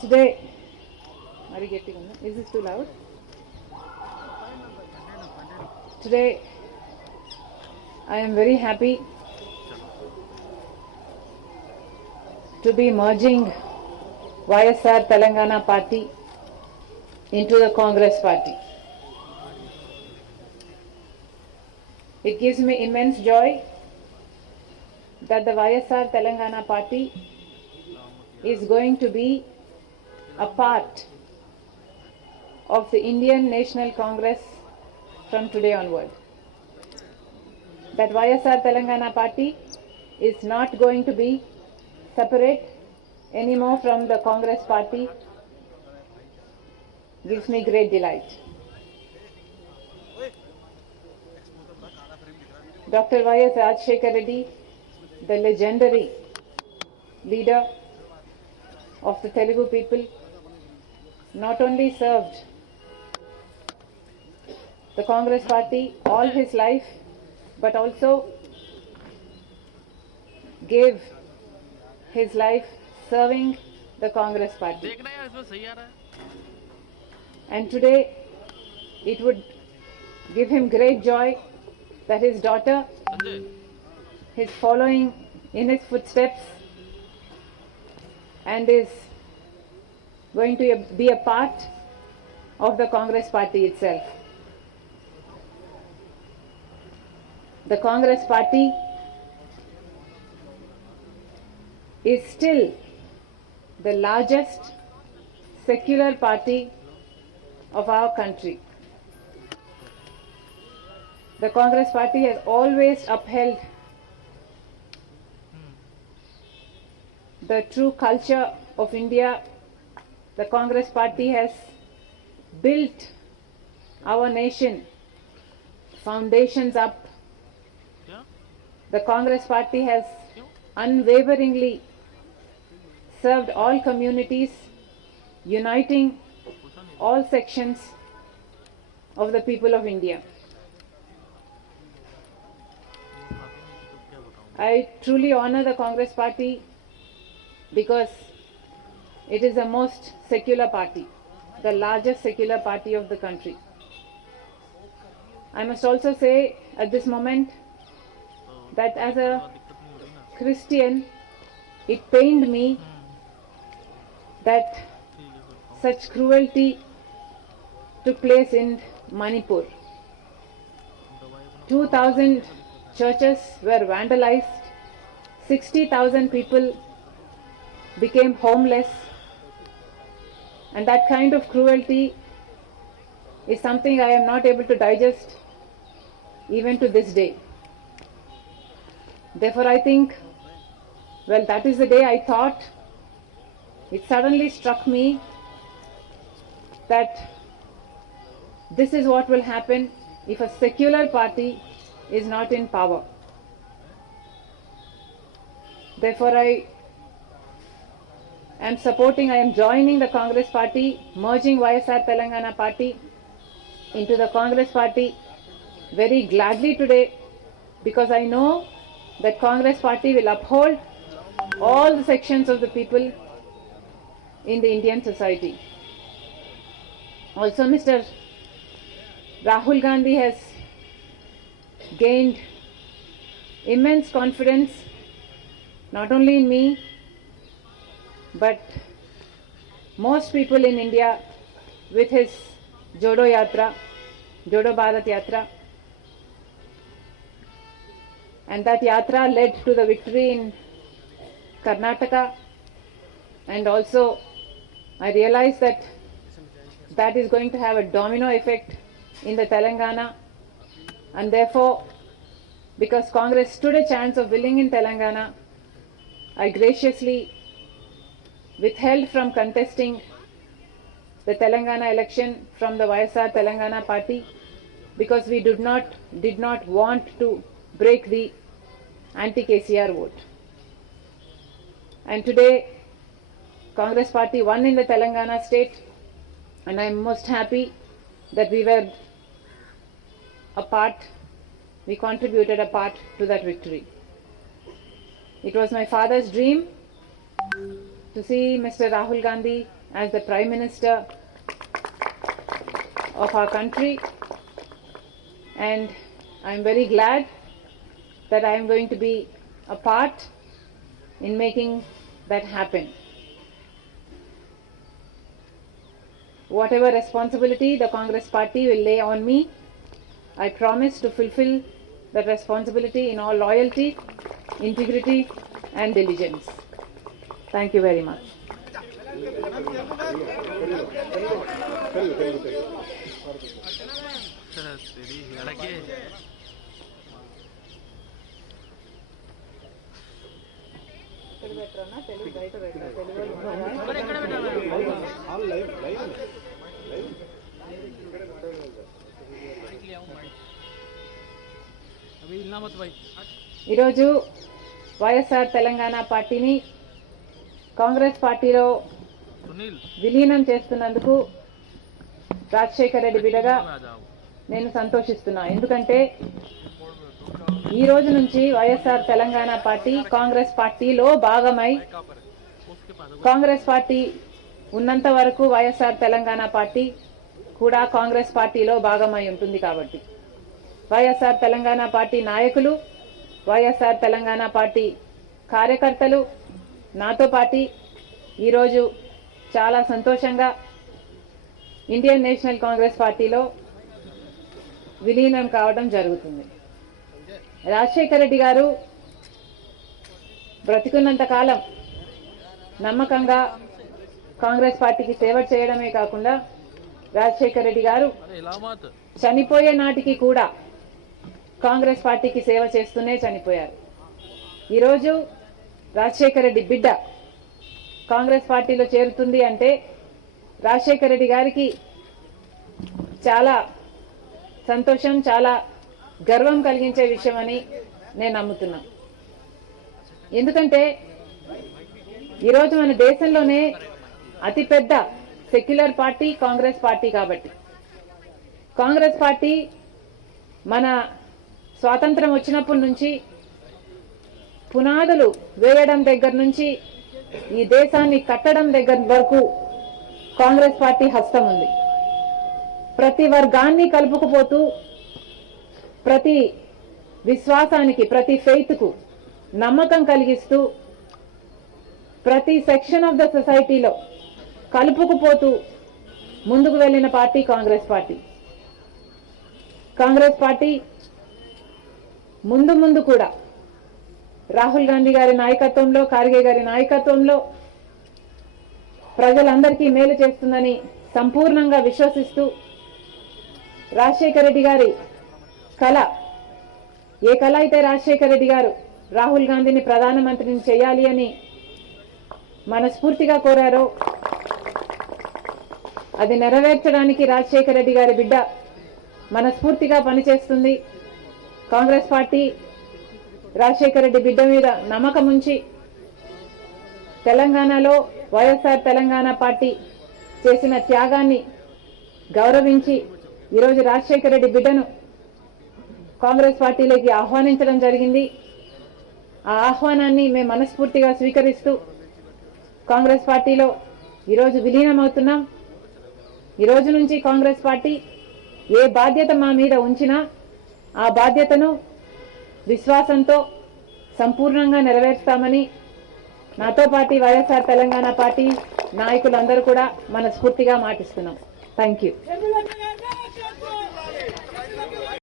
Today, is this too loud? Today, I am very happy to be merging YSR Telangana Party into the Congress Party. It gives me immense joy that the YSR Telangana Party is going to be a part of the Indian National Congress from today onward. That YSR Telangana Party is not going to be separate anymore from the Congress Party gives me great delight. Dr. Y.S. Rajshekar Reddy, the legendary leader of the Telugu people, not only served the Congress Party all his life, but also gave his life serving the Congress Party. And today it would give him great joy that his daughter is following in his footsteps and is going to be a part of the Congress Party itself. The Congress Party is still the largest secular party of our country. The Congress Party has always upheld the true culture of India. The Congress Party has built our nation foundations up. The Congress Party has unwaveringly served all communities, uniting all sections of the people of India. I truly honor the Congress Party because it is the most secular party, the largest secular party of the country. I must also say at this moment that as a Christian, it pained me that such cruelty took place in Manipur. 2,000 churches were vandalized, 60,000 people became homeless, and that kind of cruelty is something I am not able to digest even to this day. Therefore, I think, well, that is the day I thought, it suddenly struck me that this is what will happen if a secular party is not in power. Therefore, I am joining the Congress Party, merging YSR Telangana Party into the Congress Party very gladly today, because I know that Congress Party will uphold all the sections of the people in the Indian society. Also, Mr. Rahul Gandhi has gained immense confidence not only in me, but most people in India with his Jodo Yatra, Jodo Bharat Yatra. And that yatra led to the victory in Karnataka, and also I realized that that is going to have a domino effect in the Telangana, and therefore, because Congress stood a chance of winning in Telangana, I graciously withheld from contesting the Telangana election from the YSR Telangana Party, because we did not want to break the anti-KCR vote. And today, Congress Party won in the Telangana state, and I am most happy that we contributed a part to that victory. It was my father's dream to see Mr. Rahul Gandhi as the Prime Minister of our country, and I am very glad that I am going to be a part in making that happen. Whatever responsibility the Congress party will lay on me, I promise to fulfill that responsibility in all loyalty, integrity and diligence. Thank you very much. ఈరోజు వైఎస్ఆర్ తెలంగాణ పార్టీని కాంగ్రెస్ పార్టీలో విలీనం చేస్తున్నందుకు రాజశేఖర్ రెడ్డి బిడ్డగా నేను సంతోషిస్తున్నా. ఎందుకంటే ఈ రోజు నుంచి వైఎస్ఆర్ తెలంగాణ పార్టీ కాంగ్రెస్ పార్టీలో భాగమై, కాంగ్రెస్ పార్టీ ఉన్నంత వరకు వైఎస్ఆర్ తెలంగాణ పార్టీ కూడా కాంగ్రెస్ పార్టీలో భాగమై ఉంటుంది. కాబట్టి వైఎస్ఆర్ తెలంగాణ పార్టీ నాయకులు, వైఎస్ఆర్ తెలంగాణ పార్టీ కార్యకర్తలు నాతో పాటు ఈరోజు చాలా సంతోషంగా ఇండియన్ నేషనల్ కాంగ్రెస్ పార్టీలో విలీనం కావడం జరుగుతుంది. రాజశేఖర్ రెడ్డి గారు బ్రతికున్నంత కాలం నమ్మకంగా కాంగ్రెస్ పార్టీకి సేవ చేయడమే కాకుండా రాజశేఖర్ రెడ్డి గారు చనిపోయే నాటికి కూడా కాంగ్రెస్ పార్టీకి సేవ చేస్తూనే చనిపోయారు. ఈరోజు రాజశేఖర్ రెడ్డి బిడ్డ కాంగ్రెస్ పార్టీలో చేరుతుంది అంటే రాజశేఖర్ రెడ్డి గారికి చాలా సంతోషం, చాలా గర్వం కలిగించే విషయం అని నేను నమ్ముతున్నా. ఎందుకంటే ఈరోజు మన దేశంలోనే అతిపెద్ద సెక్యులర్ పార్టీ కాంగ్రెస్ పార్టీ. కాబట్టి కాంగ్రెస్ పార్టీ మన స్వాతంత్రం వచ్చినప్పటి నుంచి పునాదులు వేయడం దగ్గర నుంచి ఈ దేశాన్ని కట్టడం దగ్గర వరకు కాంగ్రెస్ పార్టీ హస్తం ఉంది. ప్రతి వర్గాన్ని కలుపుకుపోతూ, ప్రతి విశ్వాసానికి, ప్రతి ఫెయిత్కు నమ్మకం కలిగిస్తూ, ప్రతి సెక్షన్ ఆఫ్ ద సొసైటీలో కలుపుకుపోతూ ముందుకు వెళ్ళిన పార్టీ కాంగ్రెస్ పార్టీ. కాంగ్రెస్ పార్టీ ముందు కూడా రాహుల్ గాంధీ గారి నాయకత్వంలో, ఖార్గే గారి నాయకత్వంలో ప్రజలందరికీ మేలు చేస్తుందని సంపూర్ణంగా విశ్వసిస్తూ, రాజశేఖర్ రెడ్డి గారి కళ, ఏ కళ అయితే రాజశేఖర్ రెడ్డి గారు రాహుల్ గాంధీని ప్రధానమంత్రిని చేయాలి అని మనస్ఫూర్తిగా కోరారో అది నెరవేర్చడానికి రాజశేఖర్ రెడ్డి గారి బిడ్డ మనస్ఫూర్తిగా పనిచేస్తుంది. కాంగ్రెస్ పార్టీ రాజశేఖర్ రెడ్డి బిడ్డ మీద నమ్మకం ఉంచి తెలంగాణలో వైఎస్ఆర్ తెలంగాణ పార్టీ చేసిన త్యాగాన్ని గౌరవించి ఈరోజు రాజశేఖర్ రెడ్డి బిడ్డను కాంగ్రెస్ పార్టీలోకి ఆహ్వానించడం జరిగింది. ఆ ఆహ్వానాన్ని మేము మనస్ఫూర్తిగా స్వీకరిస్తూ కాంగ్రెస్ పార్టీలో ఈరోజు విలీనమవుతున్నాం. ఈరోజు నుంచి కాంగ్రెస్ పార్టీ ఏ బాధ్యత మా మీద ఉంచినా ఆ బాధ్యతను విశ్వాసంతో సంపూర్ణంగా నెరవేర్స్తామని నాతో పాటు వైఎస్ఆర్ తెలంగాణ పార్టీ నాయకులందరూ కూడా మనస్ఫూర్తిగా మాటిస్తున్నాం. Thank you.